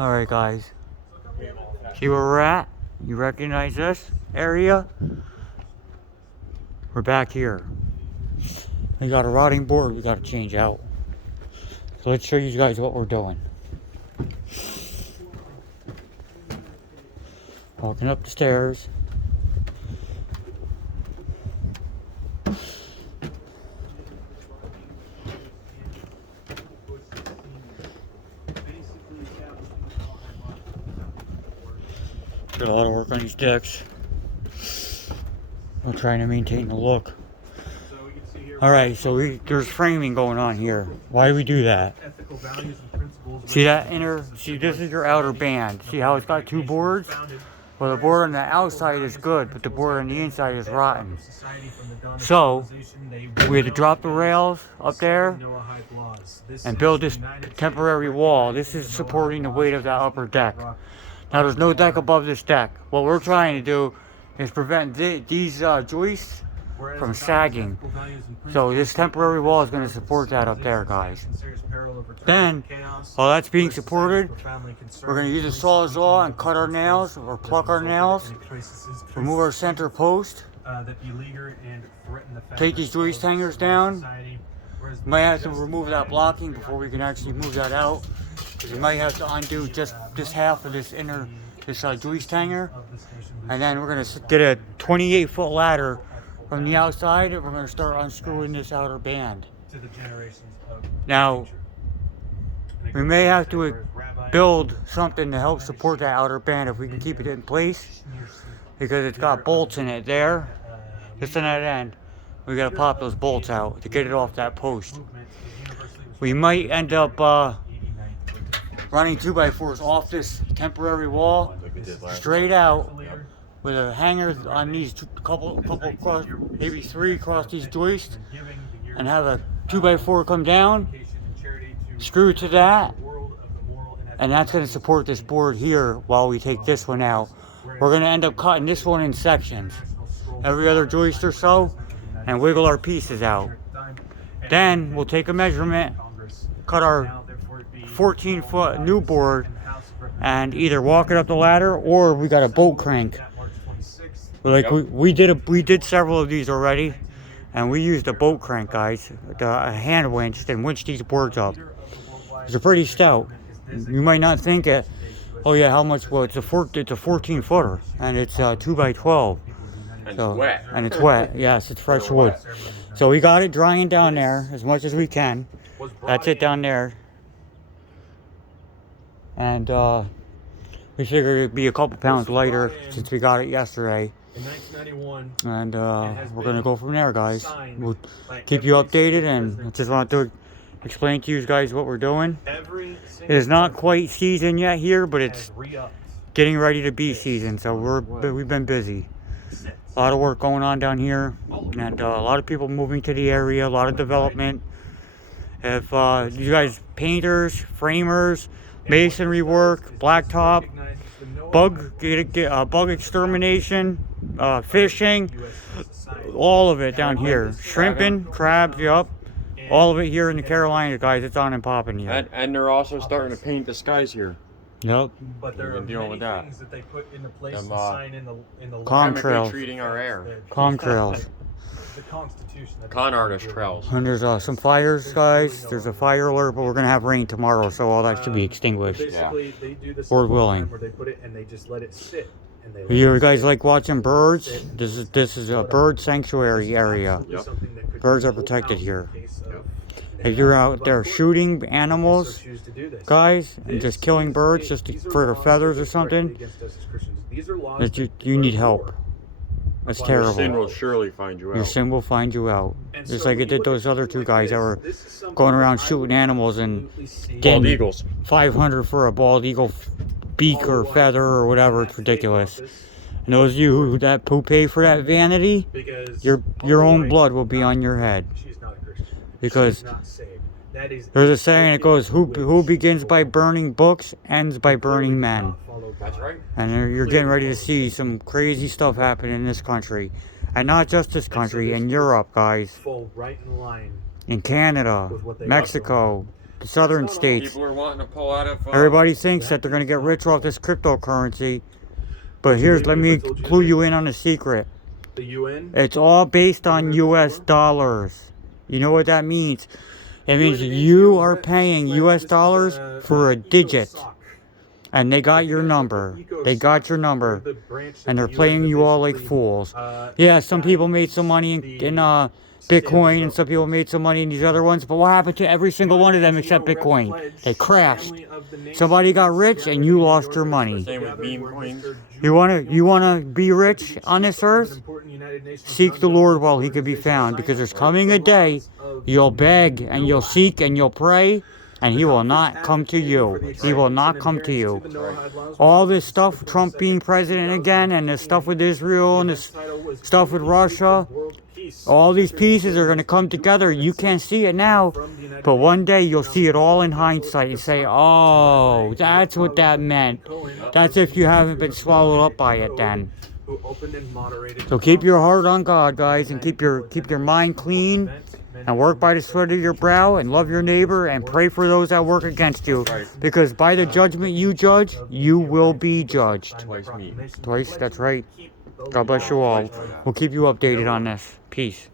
Alright guys, see where we're at? You recognize this area? We're back here. We got a rotting board we got to change out. So let's show you guys what we're doing. Walking up the stairs. Got a lot of work on these decks. I'm trying to maintain the look. Alright, so there's framing going on here. Why do we do that? See that inner, see this is your outer band. See how it's got two boards? Well, the board on the outside is good, but the board on the inside is rotten. So, we had to drop the rails up there and build this temporary wall. This is supporting the weight of that upper deck. Now, there's no deck above this deck. What we're trying to do is prevent these joists from sagging. So this temporary wall is going to support that up there, guys. Then, while that's being supported, we're going to use a sawzall and cut our nails or pluck our nails, remove our center post, take these joist hangers down. Might have to remove that blocking before we can actually move that out. You might have to undo just this half of this joist hanger, and then we're going to get a 28-foot ladder from the outside, and we're going to start unscrewing this outer band. Now, we may have to build something to help support that outer band if we can keep it in place, because it's got bolts in it there. Just on that end, we got to pop those bolts out to get it off that post. We might end up running 2x4s off this temporary wall straight out with a hanger on these couple across, maybe 3 across these joists, and have a 2x4 come down, screw to that, and that's going to support this board here while we take this one out. We're going to end up cutting this one in sections, every other joist or so, and wiggle our pieces out. Then we'll take a measurement, cut our 14-foot new board, and either walk it up the ladder, or we got a boat crank. Like we did several of these already, and we used a boat crank, guys, a hand winch, and winched these boards up. They're pretty stout. You might not think it. Oh yeah, how much? Well, it's a 14-footer, and it's 2x12. And so, it's wet. And it's wet. Yes, it's fresh wood. So we got it drying down there as much as we can. That's it down there. And we figured it'd be a couple pounds lighter since we got it yesterday. And we're gonna go from there, guys. We'll keep you updated, and I just wanted to explain to you guys what we're doing. It is not quite season yet here, but it's getting ready to be season, so we've been busy. A lot of work going on down here, and a lot of people moving to the area, a lot of development. If you guys painters, framers, masonry work, blacktop, bug extermination, fishing, all of it down here. Shrimping, crabs, yup. All of it here in the Carolinas, guys. It's on and popping here. And they're also starting to paint the skies here. Yep. But there are many things that they put into place to sign in the contrails. Treating our air. Contrails. The Constitution. Con artist trails. And there's some fires, guys. There's a fire alert, but we're gonna have rain tomorrow, so all that should be extinguished. Basically, they do this Lord willing. where they put it and they just let it sit. And they You guys like watching birds? This is a bird sanctuary area. Yep. Birds are protected here. If you're out there shooting animals, guys, and just killing birds just for their feathers or something, you need help. That's terrible. Your sin will surely find you out. Your sin will find you out. Just like it did those other 2 guys that were going around shooting animals and Bald eagles. 500 for a bald eagle beak or feather or whatever. It's ridiculous. And those of you who pay for that vanity, your own blood will be on your head. Because there's a saying that goes, who begins by burning books ends by burning men. That's right. And you're getting ready to see some crazy stuff happen in this country. And not just this country, in Europe, guys. In Canada, Mexico, the southern states. People are wanting to pull out of. Everybody thinks that they're going to get rich off this cryptocurrency. But here's, let me clue you in on a secret. The UN. It's all based on US dollars. You know what that means? It means you are paying US dollars for a digit. And they got your number. They got your number. And they're playing you all like fools. Yeah, some people made some money in Bitcoin, and some people made some money in these other ones. But what happened to every single one of them except Bitcoin? They crashed. Somebody got rich and you lost your money. Same with meme coins. You wanna be rich on this earth? Seek the Lord while he can be found, because there's coming a day you'll beg and you'll seek and you'll pray, and he will not come to you. He will not come to you. All this stuff, Trump being president again, and this stuff with Israel, and this stuff with Russia, all these pieces are going to come together. You can't see it now, but one day you'll see it all in hindsight and say, oh, that's what that meant. That's if you haven't been swallowed up by it then. So keep your heart on God, guys, and keep your mind clean, and work by the sweat of your brow, and love your neighbor, and pray for those that work against you. Because by the judgment you judge, you will be judged. Twice me. Twice, that's right. God bless you all. We'll keep you updated on this. Peace.